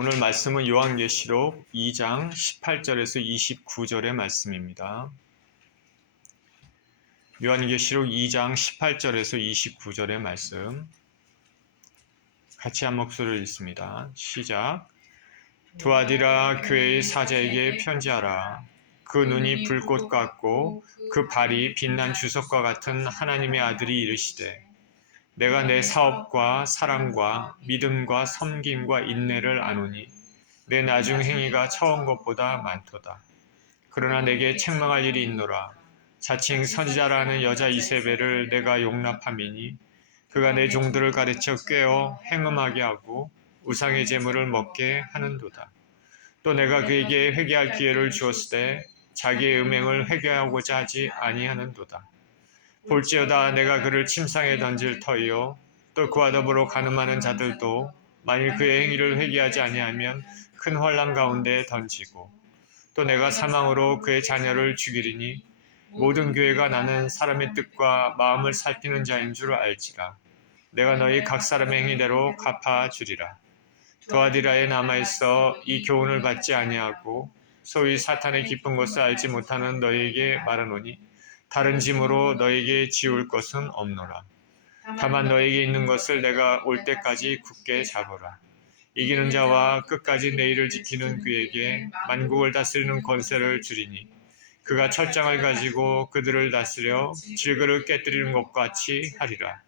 오늘 말씀은 요한계시록 2장 18절에서 29절의 말씀입니다. 요한계시록 2장 18절에서 29절의 말씀 같이 한 목소리로 읽습니다. 시작. 두아디라 교회의 사자에게 편지하라. 그 눈이 불꽃 같고 그 발이 빛난 주석과 같은 하나님의 아들이 이르시되 내가 내 사업과 사랑과 믿음과 섬김과 인내를 아노니 내 나중 행위가 처음 것보다 많도다. 그러나 내게 책망할 일이 있노라. 자칭 선지자라는 여자 이세벨을 내가 용납함이니 그가 내 종들을 가르쳐 꾀어 행음하게 하고 우상의 제물을 먹게 하는도다. 또 내가 그에게 회개할 기회를 주었을 때 자기의 음행을 회개하고자 하지 아니하는도다. 볼지어다 내가 그를 침상에 던질 터이요 또 그와 더불어 간음하는 자들도 만일 그의 행위를 회개하지 아니하면 큰 환난 가운데 던지고 또 내가 사망으로 그의 자녀를 죽이리니 모든 교회가 나는 사람의 뜻과 마음을 살피는 자인 줄 알지라. 내가 너희 각 사람의 행위대로 갚아주리라. 두아디라에 남아있어 이 교훈을 받지 아니하고 소위 사탄의 깊은 것을 알지 못하는 너희에게 말하노니 다른 짐으로 너희에게 지울 것은 없노라. 다만 너희에게 있는 것을 내가 올 때까지 굳게 잡으라. 이기는 자와 끝까지 내 일을 지키는 그에게 만국을 다스리는 권세를 주리니 그가 철장을 가지고 그들을 다스려 질그를 깨뜨리는 것 같이 하리라.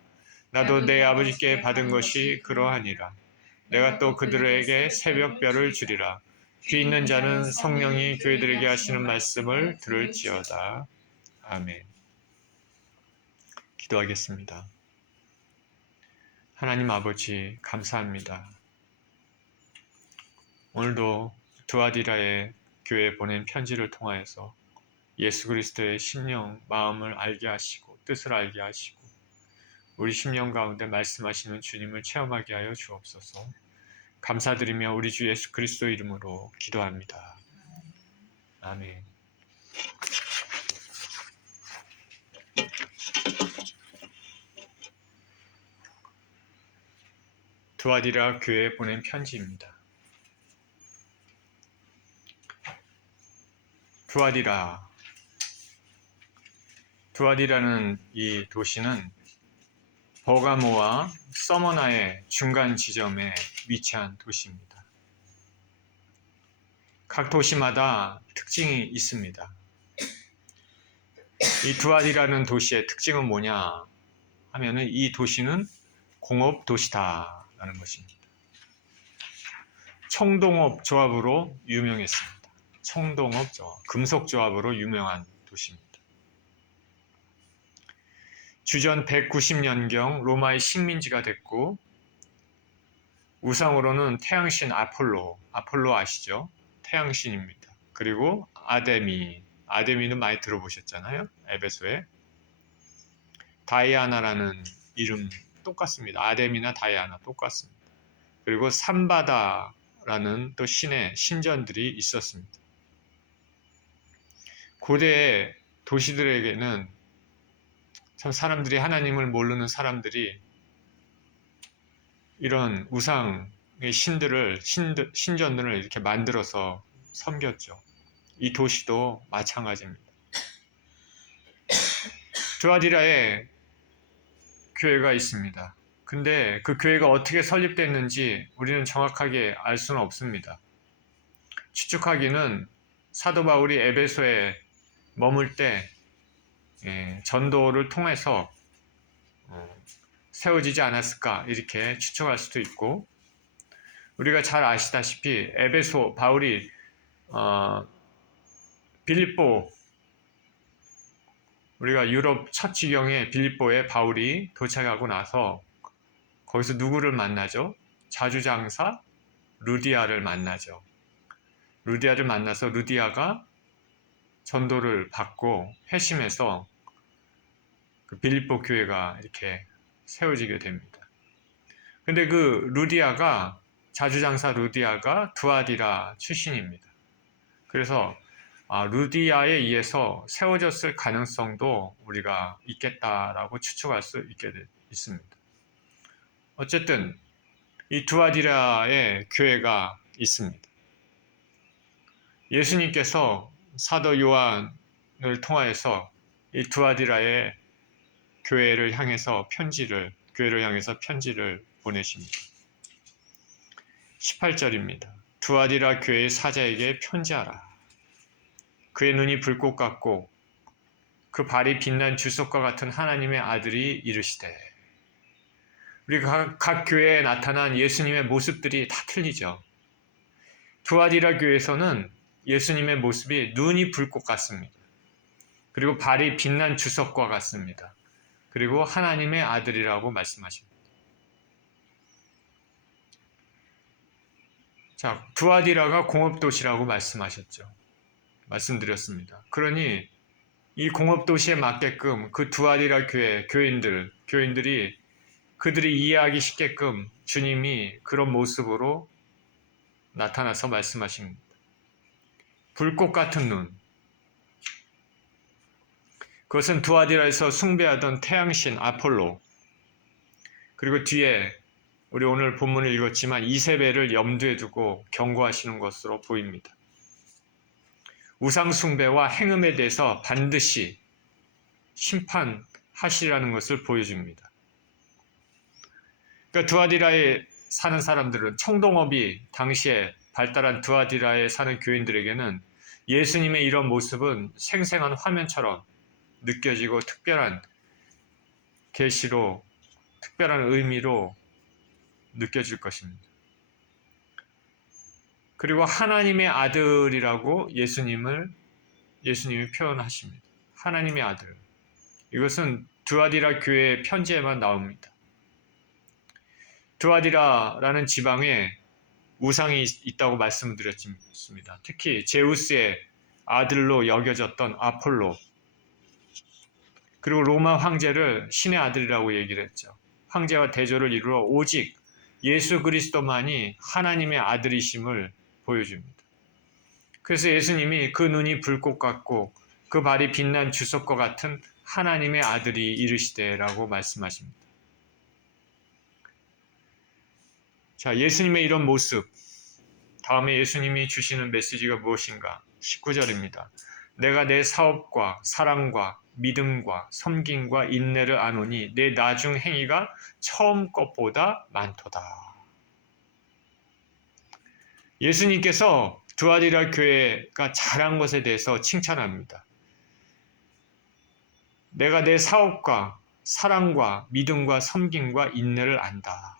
나도 내 아버지께 받은 것이 그러하니라. 내가 또 그들에게 새벽별을 주리라. 귀 있는 자는 성령이 교회들에게 하시는 말씀을 들을지어다. 아멘. 기도하겠습니다. 하나님 아버지 감사합니다. 오늘도 두아디라의 교회에 보낸 편지를 통하여서 예수 그리스도의 심령, 마음을 알게 하시고 뜻을 알게 하시고 우리 심령 가운데 말씀하시는 주님을 체험하게 하여 주옵소서. 감사드리며 우리 주 예수 그리스도 이름으로 기도합니다. 아멘. 두아디라 교회에 보낸 편지입니다. 두아디라는 이 도시는 버가모와 서머나의 중간 지점에 위치한 도시입니다. 각 도시마다 특징이 있습니다. 이 두아디라는 도시의 특징은 뭐냐 하면은 이 도시는 공업 도시다라는 것입니다. 청동업 조합으로 유명했습니다. 청동업 조합, 금속 조합으로 유명한 도시입니다. 주전 190년경 로마의 식민지가 됐고 우상으로는 태양신 아폴로 아시죠? 태양신입니다. 그리고 아데미는 많이 들어보셨잖아요. 에베소에 다이아나라는 이름 똑같습니다. 아데미나 다이아나 똑같습니다. 그리고 삼바다라는 또 신의 신전들이 있었습니다. 고대의 도시들에게는 참 사람들이 하나님을 모르는 사람들이 이런 우상의 신전들을 이렇게 만들어서 섬겼죠. 이 도시도 마찬가지입니다. 두아디라에 교회가 있습니다. 근데 그 교회가 어떻게 설립됐는지 우리는 정확하게 알 수는 없습니다. 추측하기는 사도 바울이 에베소에 머물 때 전도를 통해서 세워지지 않았을까 이렇게 추측할 수도 있고 우리가 잘 아시다시피 에베소 바울이 빌립보 우리가 유럽 첫 지경에 빌립보에 바울이 도착하고 나서 거기서 누구를 만나죠? 자주장사 루디아를 만나죠. 루디아를 만나서 루디아가 전도를 받고 회심해서 그 빌립보 교회가 이렇게 세워지게 됩니다. 근데 그 자주장사 루디아가 두아디라 출신입니다. 그래서 루디아에 의해서 세워졌을 가능성도 우리가 있겠다라고 추측할 수 있습니다. 어쨌든 이 두아디라의 교회가 있습니다. 예수님께서 사도 요한을 통하여서 이 두아디라의 교회를 향해서 편지를 보내십니다. 18절입니다. 두아디라 교회의 사자에게 편지하라. 그의 눈이 불꽃 같고 그 발이 빛난 주석과 같은 하나님의 아들이 이르시되. 우리가 각 교회에 나타난 예수님의 모습들이 다 틀리죠. 두아디라 교회에서는 예수님의 모습이 눈이 불꽃 같습니다. 그리고 발이 빛난 주석과 같습니다. 그리고 하나님의 아들이라고 말씀하십니다. 자, 두아디라가 공업도시라고 말씀드렸습니다. 그러니 이 공업도시에 맞게끔 그 두아디라 교인들이 그들이 이해하기 쉽게끔 주님이 그런 모습으로 나타나서 말씀하십니다. 불꽃 같은 눈. 그것은 두아디라에서 숭배하던 태양신 아폴로, 그리고 뒤에 우리 오늘 본문을 읽었지만 이세벨을 염두에 두고 경고하시는 것으로 보입니다. 우상 숭배와 행음에 대해서 반드시 심판하시라는 것을 보여줍니다. 그러니까 두아디라에 사는 사람들은, 청동업이 당시에 발달한 두아디라에 사는 교인들에게는 예수님의 이런 모습은 생생한 화면처럼 느껴지고 특별한 계시로, 특별한 의미로 느껴질 것입니다. 그리고 하나님의 아들이라고 예수님이 표현하십니다. 하나님의 아들. 이것은 두아디라 교회 편지에만 나옵니다. 두아디라라는 지방에 우상이 있다고 말씀드렸습니다. 특히 제우스의 아들로 여겨졌던 아폴로, 그리고 로마 황제를 신의 아들이라고 얘기를 했죠. 황제와 대조를 이루어 오직 예수 그리스도만이 하나님의 아들이심을 보여줍니다. 그래서 예수님이 그 눈이 불꽃 같고 그 발이 빛난 주석과 같은 하나님의 아들이 이르시되라고 말씀하십니다. 자, 예수님의 이런 모습, 다음에 예수님이 주시는 메시지가 무엇인가? 19절입니다. 내가 내 사업과 사랑과 믿음과 섬김과 인내를 아노니 내 나중 행위가 처음 것보다 많도다. 예수님께서 두아디라 교회가 잘한 것에 대해서 칭찬합니다. 내가 내 사업과 사랑과 믿음과 섬김과 인내를 안다.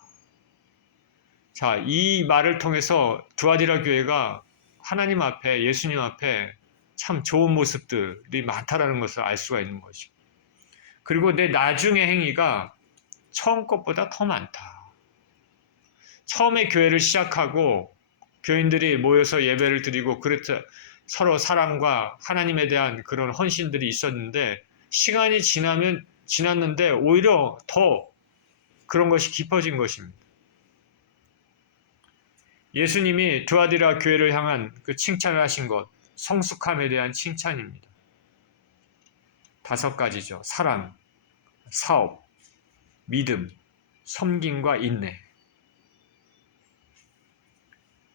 자, 이 말을 통해서 두아디라 교회가 하나님 앞에, 예수님 앞에 참 좋은 모습들이 많다라는 것을 알 수가 있는 것이고, 그리고 내 나중의 행위가 처음 것보다 더 많다. 처음에 교회를 시작하고 교인들이 모여서 예배를 드리고 그렇죠. 서로 사랑과 하나님에 대한 그런 헌신들이 있었는데, 시간이 지났는데 오히려 더 그런 것이 깊어진 것입니다. 예수님이 두아디라 교회를 향한 그 칭찬을 하신 것, 성숙함에 대한 칭찬입니다. 5가지죠. 사랑, 사업, 믿음, 섬김과 인내.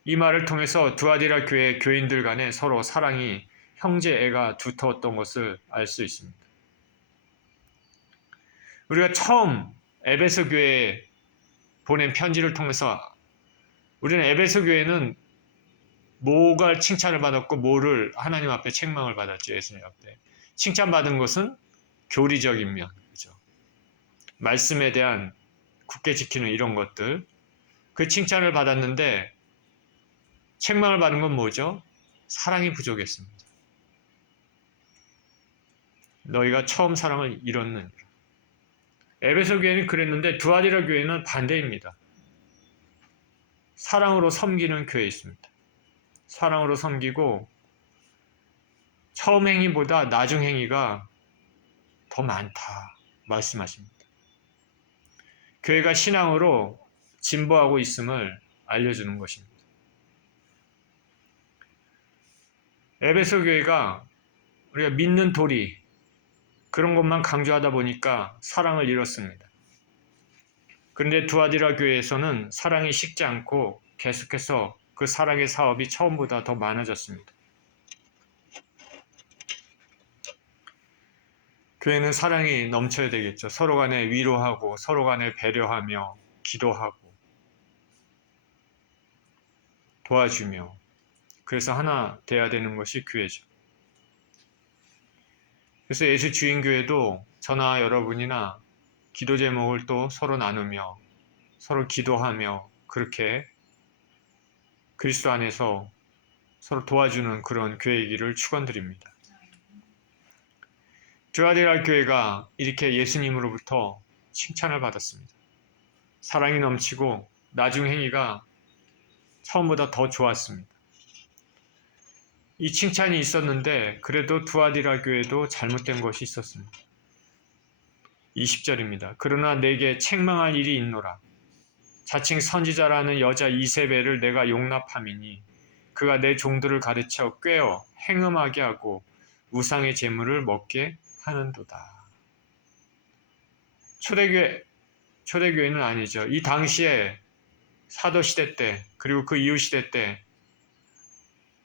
이 말을 통해서 두아디라 교회 교인들 간에 서로 사랑이, 형제애가 두터웠던 것을 알 수 있습니다. 우리가 처음 에베소 교회에 보낸 편지를 통해서 우리는 에베소 교회는 뭐가 칭찬을 받았고 뭐를 하나님 앞에 책망을 받았죠. 예수님 앞에. 칭찬받은 것은 교리적인 면, 그죠? 말씀에 대한 굳게 지키는 이런 것들. 그 칭찬을 받았는데 책망을 받은 건 뭐죠? 사랑이 부족했습니다. 너희가 처음 사랑을 잃었느니라. 에베소 교회는 그랬는데 두아디라 교회는 반대입니다. 사랑으로 섬기는 교회에 있습니다. 사랑으로 섬기고 처음 행위보다 나중 행위가 더 많다 말씀하십니다. 교회가 신앙으로 진보하고 있음을 알려주는 것입니다. 에베소 교회가 우리가 믿는 도리, 그런 것만 강조하다 보니까 사랑을 잃었습니다. 그런데 두아디라 교회에서는 사랑이 식지 않고 계속해서 그 사랑의 사업이 처음보다 더 많아졌습니다. 교회는 사랑이 넘쳐야 되겠죠. 서로 간에 위로하고 서로 간에 배려하며 기도하고 도와주며, 그래서 하나 돼야 되는 것이 교회죠. 그래서 예수 주인교회도 저나 여러분이나 기도 제목을 또 서로 나누며 서로 기도하며 그렇게 그리스도 안에서 서로 도와주는 그런 교회이기를 축원드립니다. 드와디라 교회가 이렇게 예수님으로부터 칭찬을 받았습니다. 사랑이 넘치고 나중 행위가 처음보다 더 좋았습니다. 이 칭찬이 있었는데 그래도 두아디라 교회도 잘못된 것이 있었습니다. 20절입니다. 그러나 내게 책망할 일이 있노라. 자칭 선지자라는 여자 이세벨을 내가 용납함이니 그가 내 종들을 가르쳐 꾀어 행음하게 하고 우상의 제물을 먹게 하는도다. 초대교회는 아니죠. 이 당시에 사도시대 때 그리고 그 이후 시대 때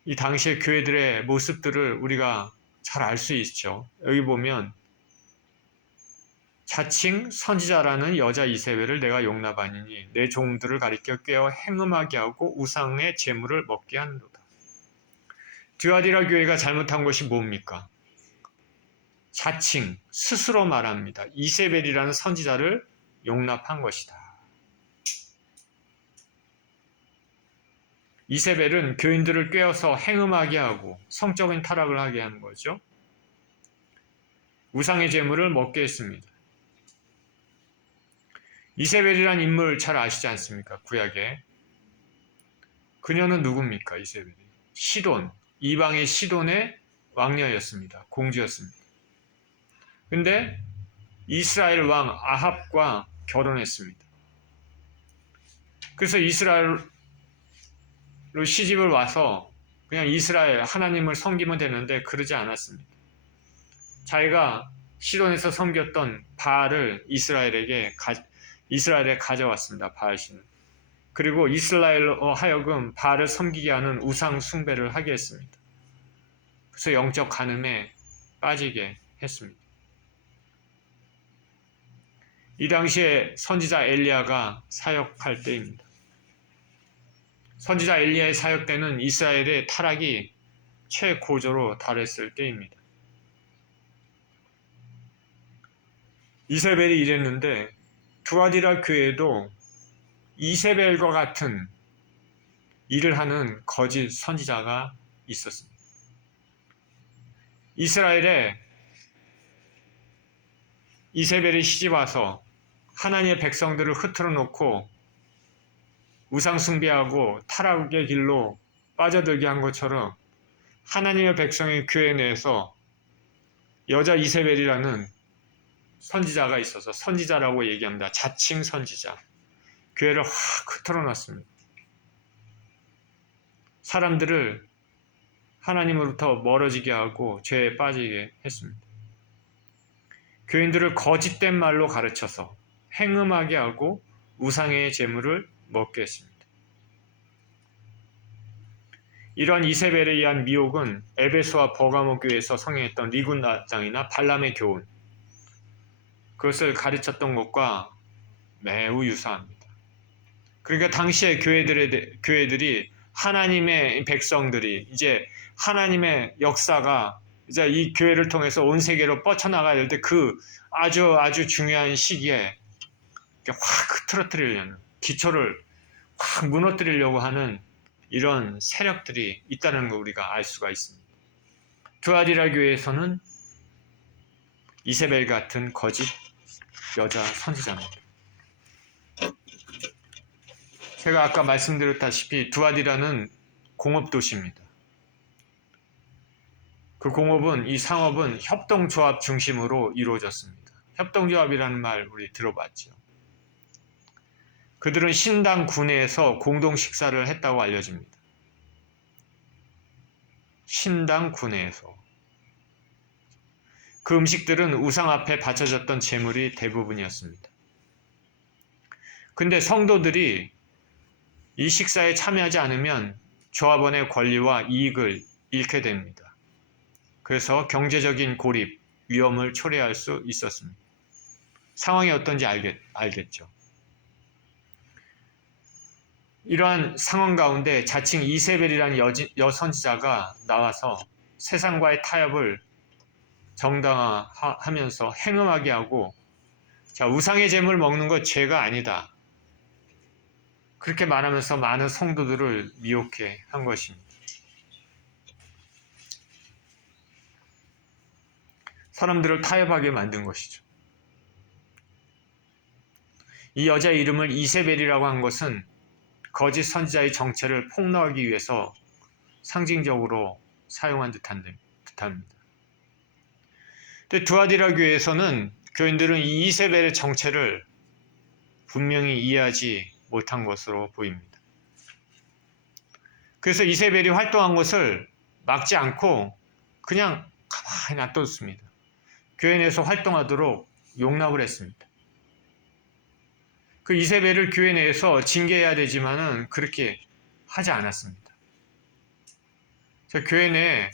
이 당시의 교회들의 모습들을 우리가 잘 알 수 있죠. 여기 보면 자칭 선지자라는 여자 이세벨을 내가 용납하니니 내 종들을 가리켜 꾀어 행음하게 하고 우상의 제물을 먹게 하는도다. 드와디라 교회가 잘못한 것이 뭡니까? 자칭 스스로 말합니다. 이세벨이라는 선지자를 용납한 것이다. 이세벨은 교인들을 꾀어서 행음하게 하고 성적인 타락을 하게 하는 거죠. 우상의 제물을 먹게 했습니다. 이세벨이란 인물 잘 아시지 않습니까? 구약에. 그녀는 누굽니까? 이세벨이. 시돈, 이방의 시돈의 왕녀였습니다. 공주였습니다. 근데 이스라엘 왕 아합과 결혼했습니다. 그래서 이스라엘로 시집을 와서 그냥 이스라엘 하나님을 섬기면 되는데 그러지 않았습니다. 자기가 시돈에서 섬겼던 바알을 이스라엘에 가져왔습니다. 바알신을. 그리고 이스라엘로 하여금 바알을 섬기게 하는 우상 숭배를 하게 했습니다. 그래서 영적 간음에 빠지게 했습니다. 이 당시에 선지자 엘리야가 사역할 때입니다. 선지자 엘리야의 사역 때는 이스라엘의 타락이 최고조로 달했을 때입니다. 이세벨이 이랬는데 두아디라 교회에도 이세벨과 같은 일을 하는 거짓 선지자가 있었습니다. 이스라엘에 이세벨이 시집와서 하나님의 백성들을 흐트러 놓고 우상 숭배하고 타락의 길로 빠져들게 한 것처럼 하나님의 백성의 교회 내에서 여자 이세벨이라는 선지자가 있어서 선지자라고 얘기합니다. 자칭 선지자. 교회를 확 흐트러 놨습니다. 사람들을 하나님으로부터 멀어지게 하고 죄에 빠지게 했습니다. 교인들을 거짓된 말로 가르쳐서 행음하게 하고 우상의 제물을 먹게 했습니다. 이러한 이세벨에 의한 미혹은 에베소와 버가모 교회에서 성행했던 리군나장이나 발람의 교훈, 그것을 가르쳤던 것과 매우 유사합니다. 그러니까 당시의 교회들이 하나님의 백성들이 이제 하나님의 역사가 이제 이 교회를 통해서 온 세계로 뻗쳐나가야 될 때 그 아주 중요한 시기에 확 흐트러뜨리려는, 기초를 확 무너뜨리려고 하는 이런 세력들이 있다는 걸 우리가 알 수가 있습니다. 두아디라 교회에서는 이세벨 같은 거짓 여자 선지자입니다. 제가 아까 말씀드렸다시피 두아디라는 공업도시입니다. 그 공업은, 이 상업은 협동조합 중심으로 이루어졌습니다. 협동조합이라는 말 우리 들어봤죠. 그들은 신당 구내에서 공동 식사를 했다고 알려집니다. 신당 구내에서. 그 음식들은 우상 앞에 바쳐졌던 제물이 대부분이었습니다. 근데 성도들이 이 식사에 참여하지 않으면 조합원의 권리와 이익을 잃게 됩니다. 그래서 경제적인 고립, 위험을 초래할 수 있었습니다. 상황이 어떤지 알겠죠. 이러한 상황 가운데 자칭 이세벨이라는 여선지자가 나와서 세상과의 타협을 정당화하면서 행음하게 하고, 자, 우상의 제물 먹는 거 죄가 아니다. 그렇게 말하면서 많은 성도들을 미혹해 한 것입니다. 사람들을 타협하게 만든 것이죠. 이 여자의 이름을 이세벨이라고 한 것은 거짓 선지자의 정체를 폭로하기 위해서 상징적으로 사용한 듯합니다. 근데 두아디라 교회에서는 교인들은 이 이세벨의 정체를 분명히 이해하지 못한 것으로 보입니다. 그래서 이세벨이 활동한 것을 막지 않고 그냥 가만히 놔뒀습니다. 교회 내에서 활동하도록 용납을 했습니다. 그 이세벨을 교회 내에서 징계해야 되지만은 그렇게 하지 않았습니다. 교회 내에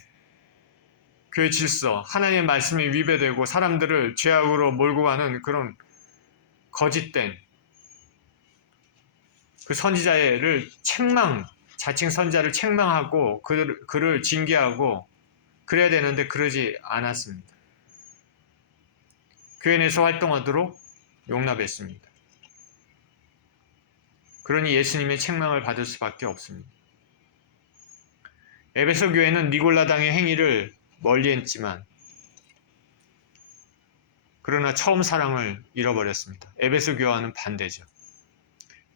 교회 질서, 하나님의 말씀이 위배되고 사람들을 죄악으로 몰고 가는 그런 거짓된 그 선지자를 자칭 선지자를 책망하고 그를 징계하고 그래야 되는데 그러지 않았습니다. 교회 내에서 활동하도록 용납했습니다. 그러니 예수님의 책망을 받을 수밖에 없습니다. 에베소 교회는 니골라당의 행위를 멀리했지만 그러나 처음 사랑을 잃어버렸습니다. 에베소 교회와는 반대죠.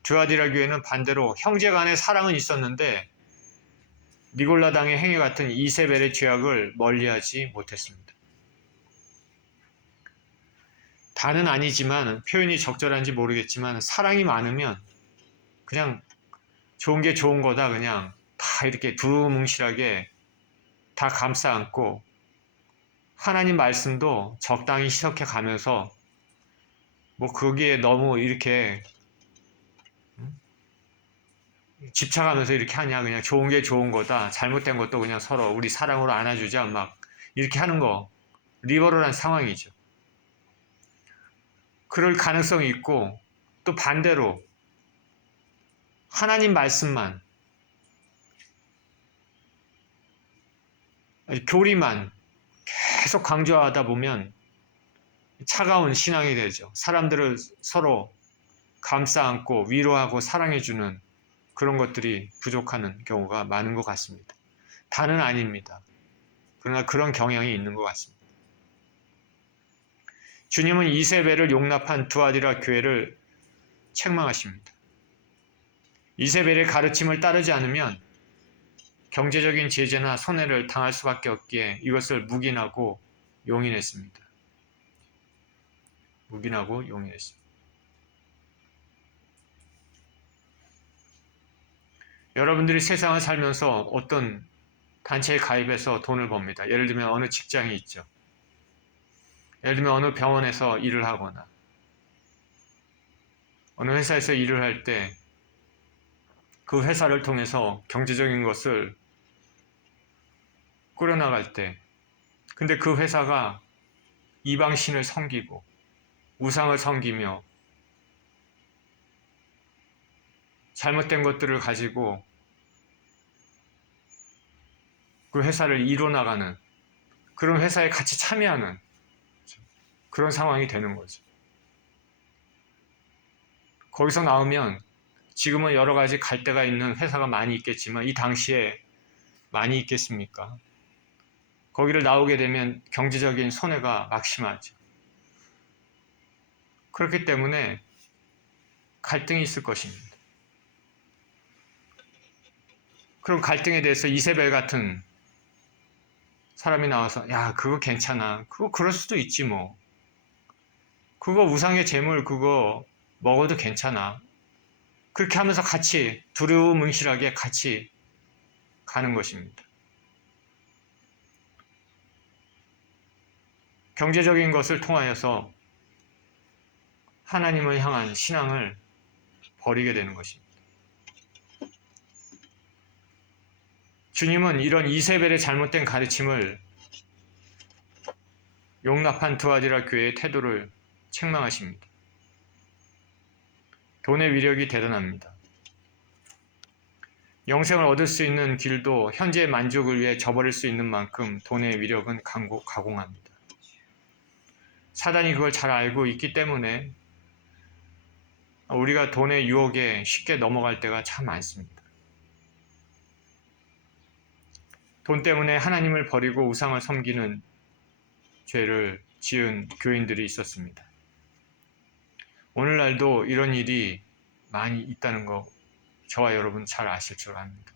두아디라 교회는 반대로 형제간의 사랑은 있었는데 니골라당의 행위 같은 이세벨의 죄악을 멀리하지 못했습니다. 다는 아니지만 표현이 적절한지 모르겠지만 사랑이 많으면 그냥 좋은 게 좋은 거다 그냥 다 이렇게 두루뭉실하게 다 감싸 안고 하나님 말씀도 적당히 희석해 가면서 뭐 거기에 너무 이렇게 집착하면서 이렇게 하냐 그냥 좋은 게 좋은 거다 잘못된 것도 그냥 서로 우리 사랑으로 안아주자 막 이렇게 하는 거 리버럴한 상황이죠. 그럴 가능성이 있고 또 반대로 하나님 말씀만 교리만 계속 강조하다 보면 차가운 신앙이 되죠. 사람들을 서로 감싸 안고 위로하고 사랑해주는 그런 것들이 부족하는 경우가 많은 것 같습니다. 다는 아닙니다. 그러나 그런 경향이 있는 것 같습니다. 주님은 이세벨을 용납한 두아디라 교회를 책망하십니다. 이세벨의 가르침을 따르지 않으면 경제적인 제재나 손해를 당할 수밖에 없기에 이것을 묵인하고 용인했습니다. 여러분들이 세상을 살면서 어떤 단체에 가입해서 돈을 법니다. 예를 들면 어느 직장이 있죠. 예를 들면 어느 병원에서 일을 하거나 어느 회사에서 일을 할 때 그 회사를 통해서 경제적인 것을 꾸려나갈 때 근데 그 회사가 이방신을 섬기고 우상을 섬기며 잘못된 것들을 가지고 그 회사를 이뤄나가는 그런 회사에 같이 참여하는 그런 상황이 되는 거죠. 거기서 나오면 지금은 여러 가지 갈대가 있는 회사가 많이 있겠지만 이 당시에 많이 있겠습니까? 거기를 나오게 되면 경제적인 손해가 막심하죠. 그렇기 때문에 갈등이 있을 것입니다. 그럼 갈등에 대해서 이세벨 같은 사람이 나와서 야 그거 괜찮아 그거 그럴 수도 있지 뭐 그거 우상의 제물 그거 먹어도 괜찮아 그렇게 하면서 같이 두루뭉실하게 같이 가는 것입니다. 경제적인 것을 통하여서 하나님을 향한 신앙을 버리게 되는 것입니다. 주님은 이런 이세벨의 잘못된 가르침을 용납한 두아디라 교회의 태도를 책망하십니다. 돈의 위력이 대단합니다. 영생을 얻을 수 있는 길도 현재의 만족을 위해 저버릴 수 있는 만큼 돈의 위력은 가공합니다. 사단이 그걸 잘 알고 있기 때문에 우리가 돈의 유혹에 쉽게 넘어갈 때가 참 많습니다. 돈 때문에 하나님을 버리고 우상을 섬기는 죄를 지은 교인들이 있었습니다. 오늘날도 이런 일이 많이 있다는 거 저와 여러분 잘 아실 줄 압니다.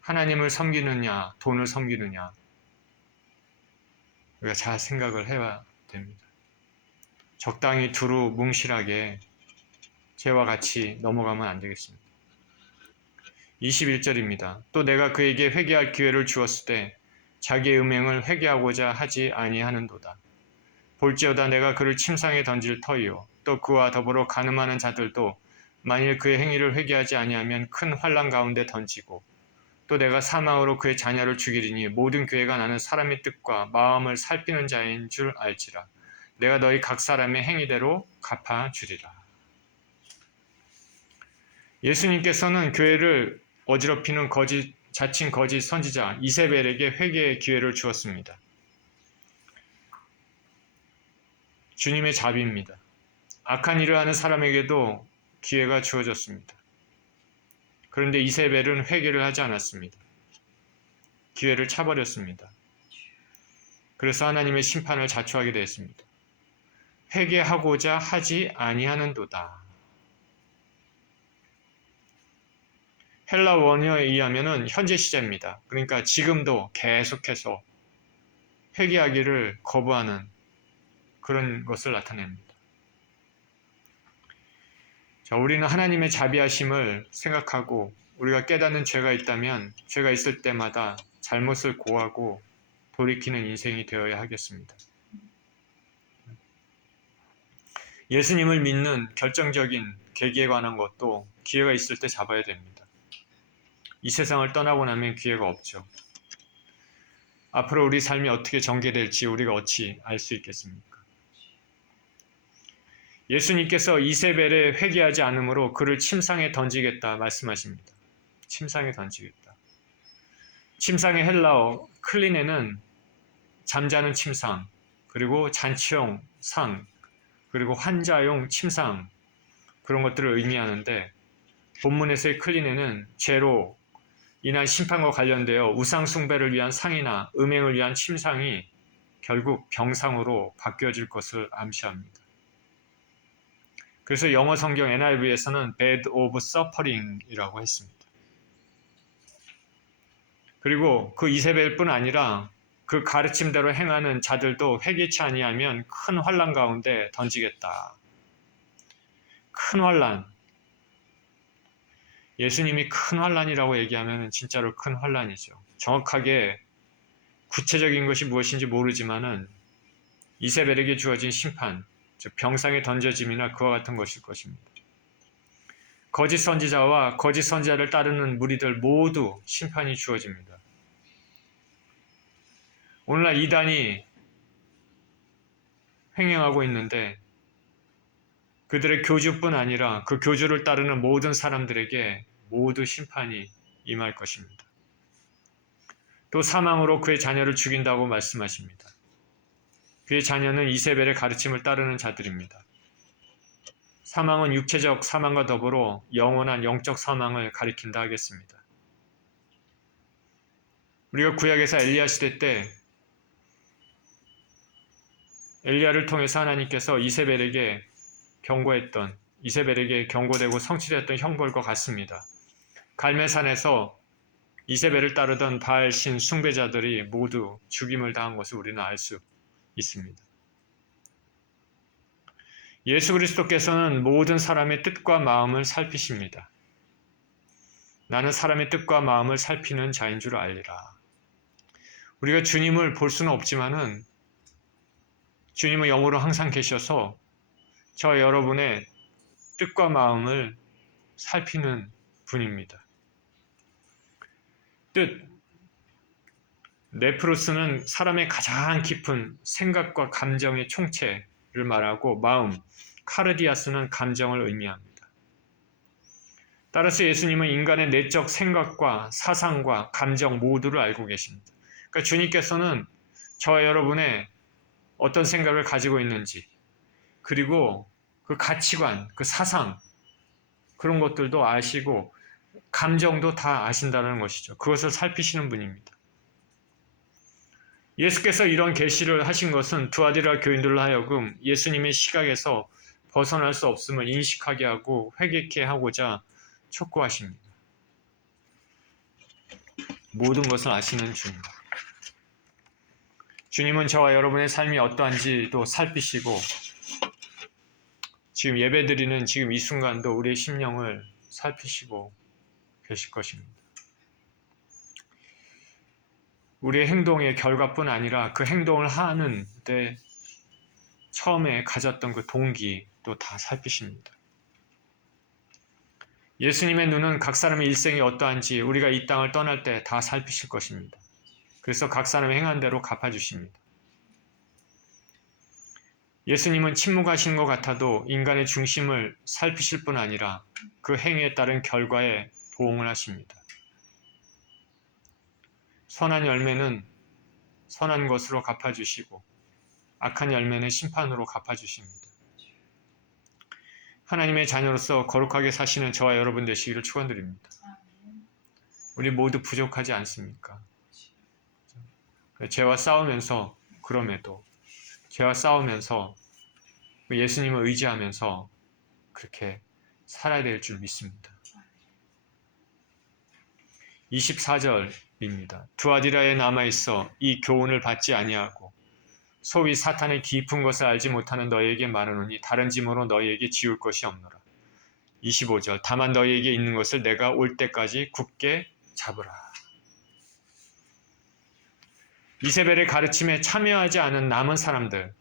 하나님을 섬기느냐, 돈을 섬기느냐, 우리가 잘 생각을 해야 됩니다. 적당히 두루 뭉실하게 죄와 같이 넘어가면 안 되겠습니다. 21절입니다. 또 내가 그에게 회개할 기회를 주었을 때 자기의 음행을 회개하고자 하지 아니하는도다. 볼지어다 내가 그를 침상에 던질 터이요 또 그와 더불어 간음하는 자들도 만일 그의 행위를 회개하지 아니하면 큰 환난 가운데 던지고 또 내가 사망으로 그의 자녀를 죽이리니 모든 교회가 나는 사람의 뜻과 마음을 살피는 자인 줄 알지라. 내가 너희 각 사람의 행위대로 갚아주리라. 예수님께서는 교회를 어지럽히는 자칭 거짓 선지자 이세벨에게 회개의 기회를 주었습니다. 주님의 자비입니다. 악한 일을 하는 사람에게도 기회가 주어졌습니다. 그런데 이세벨은 회개를 하지 않았습니다. 기회를 차버렸습니다. 그래서 하나님의 심판을 자초하게 되었습니다. 회개하고자 하지 아니하는도다. 헬라 원어에 의하면 현재 시제입니다. 그러니까 지금도 계속해서 회개하기를 거부하는 그런 것을 나타냅니다. 자, 우리는 하나님의 자비하심을 생각하고 우리가 깨닫는 죄가 있다면 죄가 있을 때마다 잘못을 고하고 돌이키는 인생이 되어야 하겠습니다. 예수님을 믿는 결정적인 계기에 관한 것도 기회가 있을 때 잡아야 됩니다. 이 세상을 떠나고 나면 기회가 없죠. 앞으로 우리 삶이 어떻게 전개될지 우리가 어찌 알 수 있겠습니까? 예수님께서 이세벨에 회개하지 않으므로 그를 침상에 던지겠다 말씀하십니다. 침상에 던지겠다. 침상의 헬라어 클리네는 잠자는 침상, 그리고 잔치용 상, 그리고 환자용 침상 그런 것들을 의미하는데 본문에서의 클리네는 죄로 인한 심판과 관련되어 우상 숭배를 위한 상이나 음행을 위한 침상이 결국 병상으로 바뀌어질 것을 암시합니다. 그래서 영어 성경 NIV에서는 bed of suffering이라고 했습니다. 그리고 그 이세벨뿐 아니라 그 가르침대로 행하는 자들도 회개치 아니하면 큰 환난 가운데 던지겠다. 큰 환난. 예수님이 큰 환난이라고 얘기하면 진짜로 큰 환난이죠. 정확하게 구체적인 것이 무엇인지 모르지만은 이세벨에게 주어진 심판, 즉 병상에 던져짐이나 그와 같은 것일 것입니다. 거짓 선지자와 거짓 선지자를 따르는 무리들 모두 심판이 주어집니다. 오늘날 이단이 횡행하고 있는데 그들의 교주뿐 아니라 그 교주를 따르는 모든 사람들에게 모두 심판이 임할 것입니다. 또 사망으로 그의 자녀를 죽인다고 말씀하십니다. 그의 자녀는 이세벨의 가르침을 따르는 자들입니다. 사망은 육체적 사망과 더불어 영원한 영적 사망을 가리킨다 하겠습니다. 우리가 구약에서 엘리야 시대 때 엘리야를 통해서 하나님께서 이세벨에게 경고되고 성취되었던 형벌과 같습니다. 갈멜산에서 이세벨을 따르던 바알 신 숭배자들이 모두 죽임을 당한 것을 우리는 알 수 있습니다. 예수 그리스도께서는 모든 사람의 뜻과 마음을 살피십니다. 나는 사람의 뜻과 마음을 살피는 자인 줄 알리라. 우리가 주님을 볼 수는 없지만은 주님은 영으로 항상 계셔서 저와 여러분의 뜻과 마음을 살피는 분입니다. 뜻, 네프로스는 사람의 가장 깊은 생각과 감정의 총체를 말하고 마음, 카르디아스는 감정을 의미합니다. 따라서 예수님은 인간의 내적 생각과 사상과 감정 모두를 알고 계십니다. 그러니까 주님께서는 저와 여러분의 어떤 생각을 가지고 있는지, 그리고 그 가치관, 그 사상, 그런 것들도 아시고 감정도 다 아신다는 것이죠. 그것을 살피시는 분입니다. 예수께서 이런 계시를 하신 것은 두아디라 교인들로 하여금 예수님의 시각에서 벗어날 수 없음을 인식하게 하고 회개케 하고자 촉구하십니다. 모든 것을 아시는 주님. 주님은 저와 여러분의 삶이 어떠한지도 살피시고 지금 예배드리는 지금 이 순간도 우리의 심령을 살피시고 계실 것입니다. 우리의 행동의 결과뿐 아니라 그 행동을 하는 데 처음에 가졌던 그 동기도 다 살피십니다. 예수님의 눈은 각 사람의 일생이 어떠한지 우리가 이 땅을 떠날 때 다 살피실 것입니다. 그래서 각 사람의 행한 대로 갚아주십니다. 예수님은 침묵하신 것 같아도 인간의 중심을 살피실 뿐 아니라 그 행위에 따른 결과에 보응을 하십니다. 선한 열매는 선한 것으로 갚아주시고 악한 열매는 심판으로 갚아주십니다. 하나님의 자녀로서 거룩하게 사시는 저와 여러분 되시기를 축원드립니다. 우리 모두 부족하지 않습니까? 죄와 싸우면서 그럼에도 죄와 싸우면서 예수님을 의지하면서 그렇게 살아야 될 줄 믿습니다. 24절입니다. 두아디라에 남아있어 이 교훈을 받지 아니하고 소위 사탄의 깊은 것을 알지 못하는 너희에게 말하노니 다른 짐으로 너희에게 지울 것이 없노라. 25절 다만 너희에게 있는 것을 내가 올 때까지 굳게 잡으라. 이세벨의 가르침에 참여하지 않은 남은 사람들,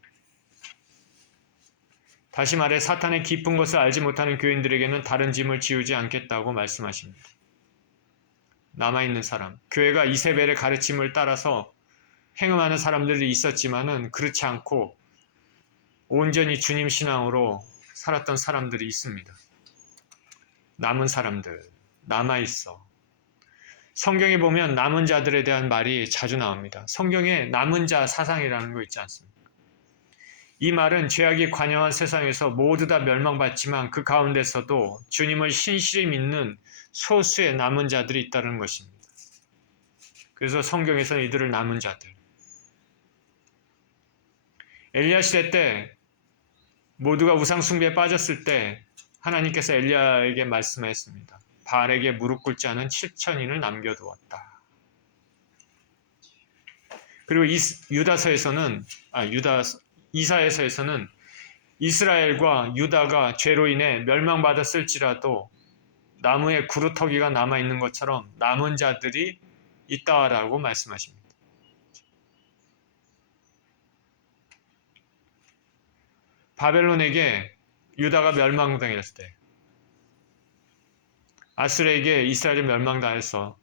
다시 말해 사탄의 깊은 것을 알지 못하는 교인들에게는 다른 짐을 지우지 않겠다고 말씀하십니다. 남아있는 사람, 교회가 이세벨의 가르침을 따라서 행음하는 사람들이 있었지만은 그렇지 않고 온전히 주님 신앙으로 살았던 사람들이 있습니다. 남은 사람들, 남아있어. 성경에 보면 남은 자들에 대한 말이 자주 나옵니다. 성경에 남은 자 사상이라는 거 있지 않습니까? 이 말은 죄악이 관영한 세상에서 모두 다 멸망받지만 그 가운데서도 주님을 신실히 믿는 소수의 남은 자들이 있다는 것입니다. 그래서 성경에서는 이들을 남은 자들. 엘리야 시대 때 모두가 우상 숭배에 빠졌을 때 하나님께서 엘리야에게 말씀했습니다. 바알에게 무릎 꿇지 않은 7,000인을 남겨두었다. 그리고 이사야서에서는 이스라엘과 유다가 죄로 인해 멸망받았을지라도 나무에 구루터기가 남아있는 것처럼 남은 자들이 있다라고 말씀하십니다. 바벨론에게 유다가 멸망당했을 때 아수르에게 이스라엘이 멸망당해서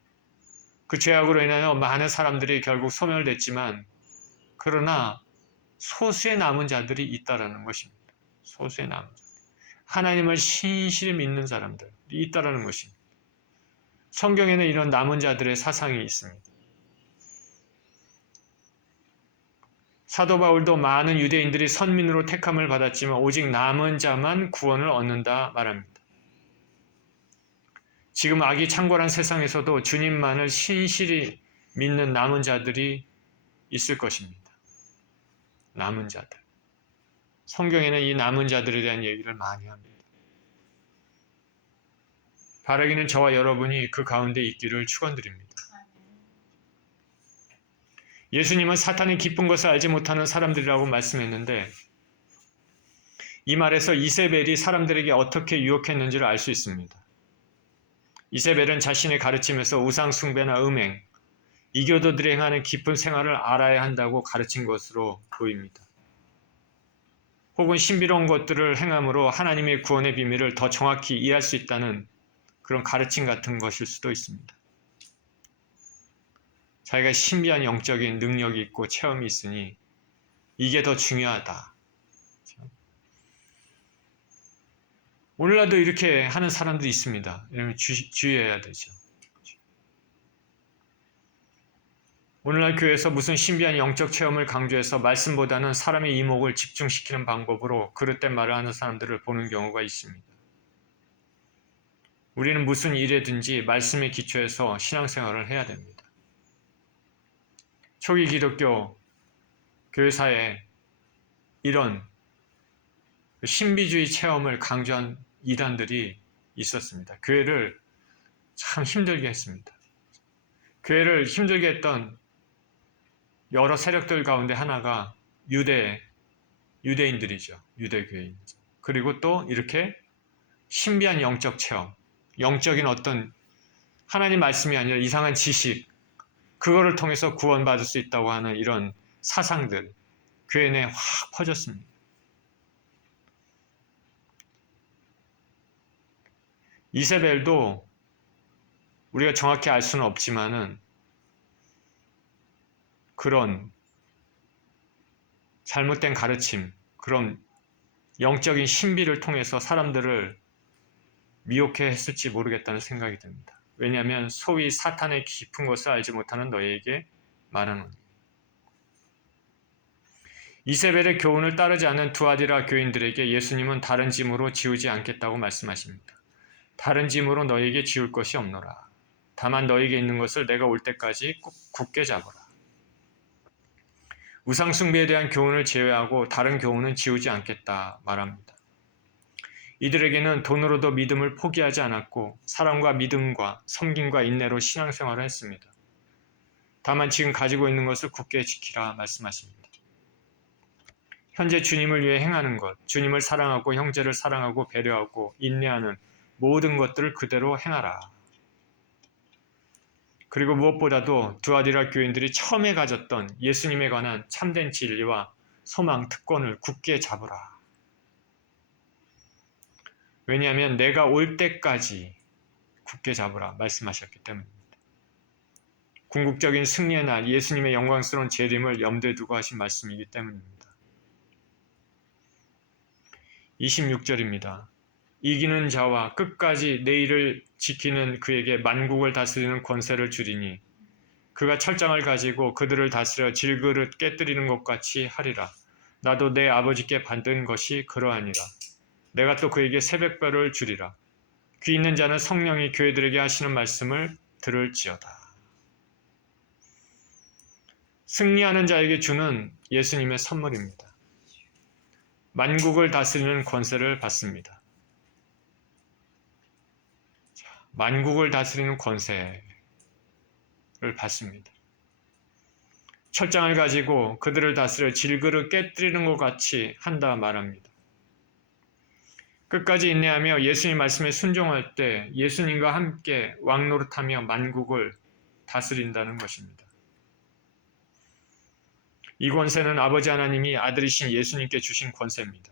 그 죄악으로 인하여 많은 사람들이 결국 소멸됐지만 그러나 소수의 남은 자들이 있다라는 것입니다. 소수의 남은 자들. 하나님을 신실히 믿는 사람들이 있다라는 것입니다. 성경에는 이런 남은 자들의 사상이 있습니다. 사도 바울도 많은 유대인들이 선민으로 택함을 받았지만 오직 남은 자만 구원을 얻는다 말합니다. 지금 악이 창궐한 세상에서도 주님만을 신실히 믿는 남은 자들이 있을 것입니다. 남은 자들. 성경에는 이 남은 자들에 대한 얘기를 많이 합니다. 바라기는 저와 여러분이 그 가운데 있기를 축원드립니다. 예수님은 사탄의 깊은 것을 알지 못하는 사람들이라고 말씀했는데 이 말에서 이세벨이 사람들에게 어떻게 유혹했는지를 알 수 있습니다. 이세벨은 자신의 가르침에서 우상 숭배나 음행, 이교도들이 행하는 깊은 생활을 알아야 한다고 가르친 것으로 보입니다. 혹은 신비로운 것들을 행함으로 하나님의 구원의 비밀을 더 정확히 이해할 수 있다는 그런 가르침 같은 것일 수도 있습니다. 자기가 신비한 영적인 능력이 있고 체험이 있으니 이게 더 중요하다. 오늘날도 이렇게 하는 사람들이 있습니다. 여러분 주의해야 되죠. 오늘날 교회에서 무슨 신비한 영적 체험을 강조해서 말씀보다는 사람의 이목을 집중시키는 방법으로 그릇된 말을 하는 사람들을 보는 경우가 있습니다. 우리는 무슨 일에든지 말씀에 기초해서 신앙생활을 해야 됩니다. 초기 기독교 교회사에 이런 신비주의 체험을 강조한 이단들이 있었습니다. 교회를 참 힘들게 했습니다. 교회를 힘들게 했던 여러 세력들 가운데 하나가 유대인들이죠. 유대교인. 그리고 또 이렇게 신비한 영적 체험, 영적인 어떤 하나님 말씀이 아니라 이상한 지식, 그거를 통해서 구원받을 수 있다고 하는 이런 사상들, 교회 내에 확 퍼졌습니다. 이세벨도 우리가 정확히 알 수는 없지만은 그런 잘못된 가르침, 그런 영적인 신비를 통해서 사람들을 미혹해 했을지 모르겠다는 생각이 듭니다. 왜냐하면 소위 사탄의 깊은 것을 알지 못하는 너희에게 말하노니. 이세벨의 교훈을 따르지 않는 두아디라 교인들에게 예수님은 다른 짐으로 지우지 않겠다고 말씀하십니다. 다른 짐으로 너희에게 지울 것이 없노라. 다만 너희에게 있는 것을 내가 올 때까지 꼭 굳게 잡으라. 우상 숭배에 대한 교훈을 제외하고 다른 교훈은 지우지 않겠다 말합니다. 이들에게는 돈으로도 믿음을 포기하지 않았고 사랑과 믿음과 섬김과 인내로 신앙생활을 했습니다. 다만 지금 가지고 있는 것을 굳게 지키라 말씀하십니다. 현재 주님을 위해 행하는 것, 주님을 사랑하고 형제를 사랑하고 배려하고 인내하는 모든 것들을 그대로 행하라. 그리고 무엇보다도 두아디라 교인들이 처음에 가졌던 예수님에 관한 참된 진리와 소망, 특권을 굳게 잡으라. 왜냐하면 내가 올 때까지 굳게 잡으라 말씀하셨기 때문입니다. 궁극적인 승리의 날, 예수님의 영광스러운 재림을 염두에 두고 하신 말씀이기 때문입니다. 26절입니다. 이기는 자와 끝까지 내 일을 지키는 그에게 만국을 다스리는 권세를 주리니 그가 철장을 가지고 그들을 다스려 질그릇 깨뜨리는 것 같이 하리라. 나도 내 아버지께 받은 것이 그러하니라. 내가 또 그에게 새벽별을 주리라. 귀 있는 자는 성령이 교회들에게 하시는 말씀을 들을지어다. 승리하는 자에게 주는 예수님의 선물입니다. 만국을 다스리는 권세를 받습니다. 만국을 다스리는 권세를 받습니다. 철장을 가지고 그들을 다스려 질그릇 깨뜨리는 것 같이 한다 말합니다. 끝까지 인내하며 예수님 말씀에 순종할 때 예수님과 함께 왕노릇하며 만국을 다스린다는 것입니다. 이 권세는 아버지 하나님이 아들이신 예수님께 주신 권세입니다.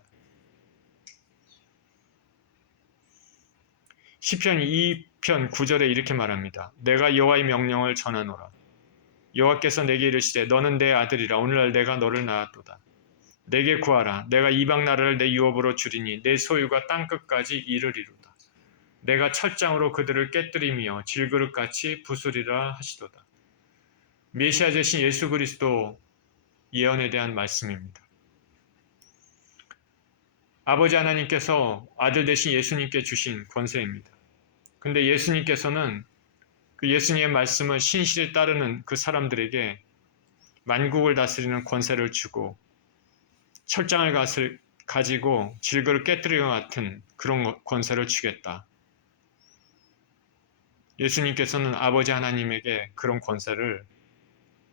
시편 2편 9절에 이렇게 말합니다. 내가 여호와의 명령을 전하노라. 여호와께서 내게 이르시되 너는 내 아들이라. 오늘날 내가 너를 낳았도다. 내게 구하라. 내가 이방 나라를 내 유업으로 주리니 내 소유가 땅끝까지 이르리로다. 내가 철장으로 그들을 깨뜨리며 질그릇같이 부수리라 하시도다. 메시아 되신 예수 그리스도 예언에 대한 말씀입니다. 아버지 하나님께서 아들 되신 예수님께 주신 권세입니다. 근데 예수님께서는 그 예수님의 말씀을 신실히 따르는 그 사람들에게 만국을 다스리는 권세를 주고 철장을 가지고 질그릇 깨뜨리는 것 같은 그런 권세를 주겠다. 예수님께서는 아버지 하나님에게 그런 권세를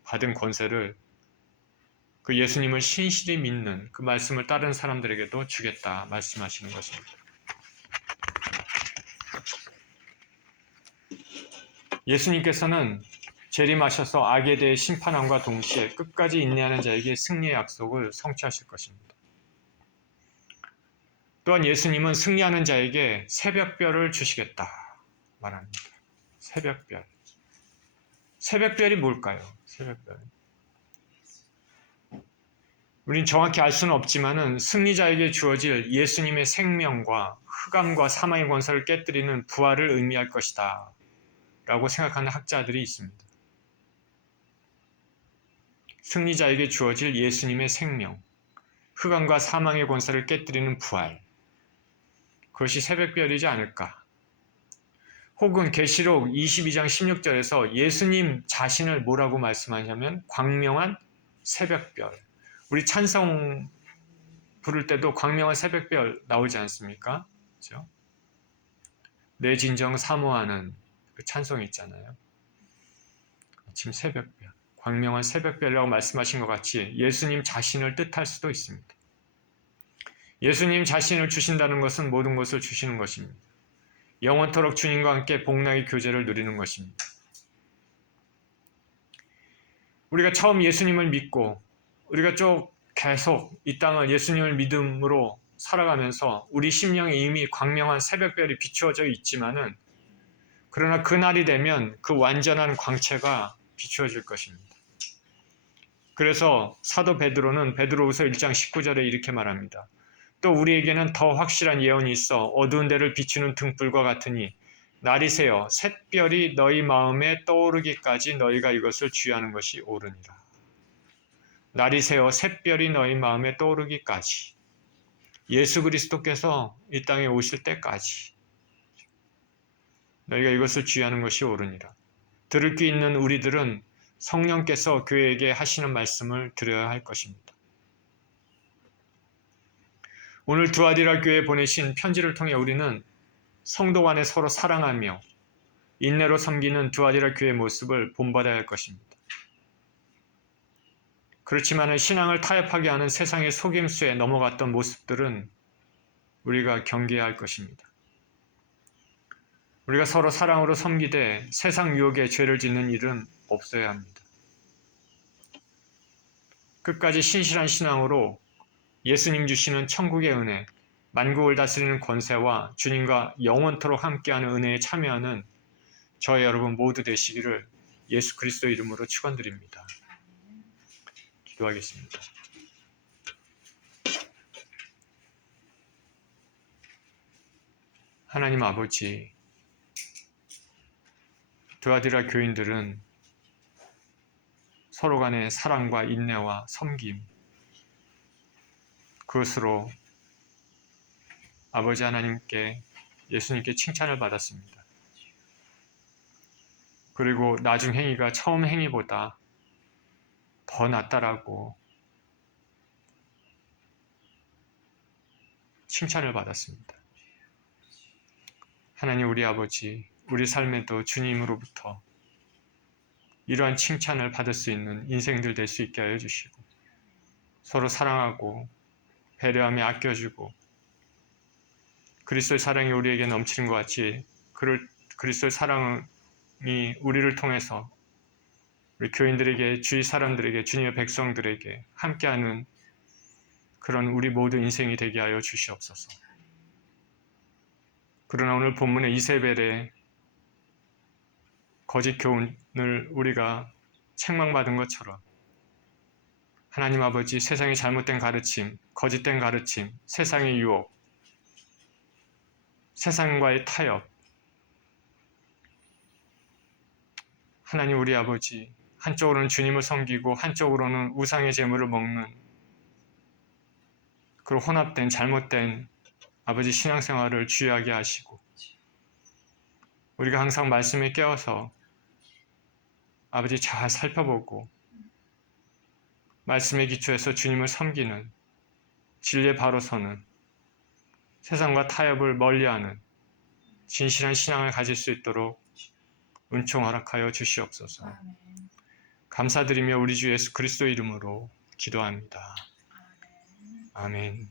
받은 권세를 그 예수님을 신실히 믿는 그 말씀을 따르는 사람들에게도 주겠다 말씀하시는 것입니다. 예수님께서는 재림하셔서 악에 대해 심판함과 동시에 끝까지 인내하는 자에게 승리의 약속을 성취하실 것입니다. 또한 예수님은 승리하는 자에게 새벽별을 주시겠다 말합니다. 새벽별. 새벽별이 뭘까요? 새벽별. 우린 정확히 알 수는 없지만은 승리자에게 주어질 예수님의 생명과 흑암과 사망의 권세를 깨뜨리는 부활을 의미할 것이다 라고 생각하는 학자들이 있습니다. 승리자에게 주어질 예수님의 생명, 흑암과 사망의 권세를 깨뜨리는 부활, 그것이 새벽별이지 않을까. 혹은 계시록 22장 16절에서 예수님 자신을 뭐라고 말씀하냐면 광명한 새벽별. 우리 찬송 부를 때도 광명한 새벽별 나오지 않습니까? 그렇죠? 내 진정 사모하는 그 찬송이 있잖아요. 아침 새벽별, 광명한 새벽별이라고 말씀하신 것 같이 예수님 자신을 뜻할 수도 있습니다. 예수님 자신을 주신다는 것은 모든 것을 주시는 것입니다. 영원토록 주님과 함께 복락의 교제를 누리는 것입니다. 우리가 처음 예수님을 믿고 우리가 쭉 계속 이 땅을 예수님을 믿음으로 살아가면서 우리 심령에 이미 광명한 새벽별이 비추어져 있지만은 그러나 그날이 되면 그 완전한 광채가 비추어질 것입니다. 그래서 사도 베드로는 베드로후서 1장 19절에 이렇게 말합니다. 또 우리에게는 더 확실한 예언이 있어 어두운 데를 비추는 등불과 같으니 날이 새어 샛별이 너희 마음에 떠오르기까지 너희가 이것을 주의하는 것이 옳으니라. 날이 새어 샛별이 너희 마음에 떠오르기까지 예수 그리스도께서 이 땅에 오실 때까지 너희가 이것을 주의하는 것이 옳으니라. 들을 귀 있는 우리들은 성령께서 교회에게 하시는 말씀을 들어야 할 것입니다. 오늘 두아디라 교회에 보내신 편지를 통해 우리는 성도 간에 서로 사랑하며 인내로 섬기는 두아디라 교회의 모습을 본받아야 할 것입니다. 그렇지만 신앙을 타협하게 하는 세상의 속임수에 넘어갔던 모습들은 우리가 경계해야 할 것입니다. 우리가 서로 사랑으로 섬기되 세상 유혹에 죄를 짓는 일은 없어야 합니다. 끝까지 신실한 신앙으로 예수님 주시는 천국의 은혜, 만국을 다스리는 권세와 주님과 영원토록 함께하는 은혜에 참여하는 저와 여러분 모두 되시기를 예수 그리스도 이름으로 축원드립니다. 기도하겠습니다. 하나님 아버지, 두아디라 교인들은 서로 간의 사랑과 인내와 섬김, 그것으로 아버지 하나님께 예수님께 칭찬을 받았습니다. 그리고 나중 행위가 처음 행위보다 더 낫다라고 칭찬을 받았습니다. 하나님 우리 아버지, 우리 삶에도 주님으로부터 이러한 칭찬을 받을 수 있는 인생들 될 수 있게 하여 주시고 서로 사랑하고 배려하며 아껴주고 그리스도의 사랑이 우리에게 넘치는 것 같이 그리스도의 사랑이 우리를 통해서 우리 교인들에게, 주위 사람들에게, 주님의 백성들에게 함께하는 그런 우리 모두 인생이 되게 하여 주시옵소서. 그러나 오늘 본문의 이세벨의 거짓 교훈을 우리가 책망받은 것처럼 하나님 아버지, 세상의 잘못된 가르침, 거짓된 가르침, 세상의 유혹, 세상과의 타협, 하나님 우리 아버지, 한쪽으로는 주님을 섬기고 한쪽으로는 우상의 제물을 먹는 그 혼합된 잘못된 아버지 신앙생활을 주의하게 하시고 우리가 항상 말씀에 깨어서 아버지 잘 살펴보고 말씀의 기초에서 주님을 섬기는 진리의 바로 서는 세상과 타협을 멀리하는 진실한 신앙을 가질 수 있도록 은총 허락하여 주시옵소서. 감사드리며 우리 주 예수 그리스도 이름으로 기도합니다. 아멘.